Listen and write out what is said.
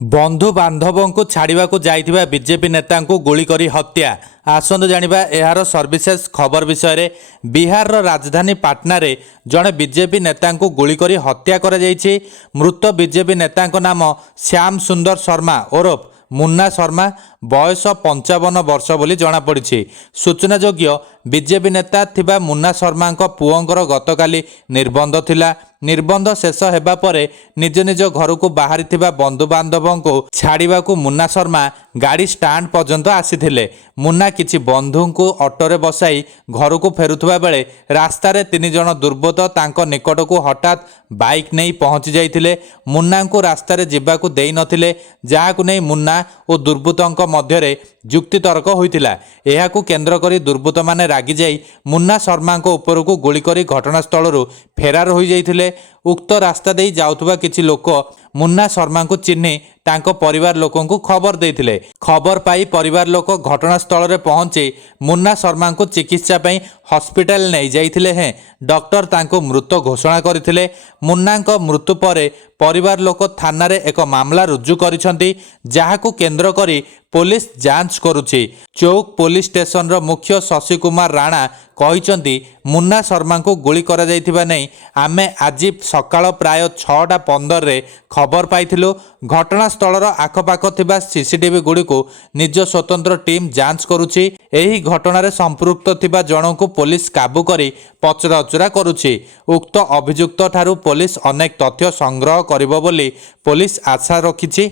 बंधु बांधवों को छाड़ा जाइथिबा बीजेपी नेता को गुली करी हत्या। आसंतु जानिबा एहार सर्विसेस खबर विषय रे। बिहार रो राजधानी पाटना रे जड़े बीजेपी नेता को गुली करी हत्या करा जायछि। मृत बीजेपी नेता नाम श्याम सुंदर शर्मा ओरफ मुन्ना शर्मा, बयस 55 वर्ष बोली जनापड़ी। सूचनायोग्य बीजेपी नेता थिबा मुन्ना शर्मा पुओंकर गतकाली निर्बंध थिला। निर्बंध शेष हेबा परे निज निज घर को बाहरी थिबा बंधु बांधवों को छाड़ा मुन्ना शर्मा गाड़ी स्टाण्ड पर्यंत आसीथिले। मुन्ना किछि बंधु को ऑटोरे बसाई घर को फेरुथबा बेले रास्तार 3 जण दुर्बृत्त तांको निकट को हठात बाइक नहीं पहुंची जाइथिले। मुन्ना को रास्तार जीवाकू देई नथिले, जाहाकू नहीं मुन्ना और दुर्बृत्तों मध्य जुक्तितर्क होइतिला। एहाकू केंद्र करी दुर्बृत्त माने रागी जाई मुन्ना शर्मा को ऊपर को गुली करी घटनास्थल फेरार हो जाइथिले। उक्त रास्ता दे जाउथबा किछि लोक मुन्ना शर्मा को चिन्ही तांको परिवार लोकों को खबर देथिले। खबर पाई परिवार लोक घटनास्थल रे पहुंचे मुन्ना शर्मा को चिकित्सा पई हॉस्पिटल नहीं जाइथिले। हैं डॉक्टर तांको मृत घोषणा करथिले। मुन्ना को मृत्यु परे परिवार लोक थाना रे एक मामला रुजु करिसंती, जाहाकू केंद्र करी पुलिस जांच करुछि। चौक पुलिस स्टेशन रो मुख्य शशि कुमार राणा कहिसंती मुन्ना शर्मा को गुली करा जाइथिबा नै आमे आज सकाळ प्राय 6:15 रे खबर पाइथिलु। घटनास्थल आखपाख थिबा सीसीटीवी गुड़ी को निज स्वतंत्र टीम जांच करुछि। एही घटना रे संपृक्त थिबा जणों को पुलिस काबू करी पचराउचरा करुछि। उक्त अभियुक्त ठारू पुलिस अनेक तथ्य संग्रह करिबो बोली पुलिस आशा रखिछि।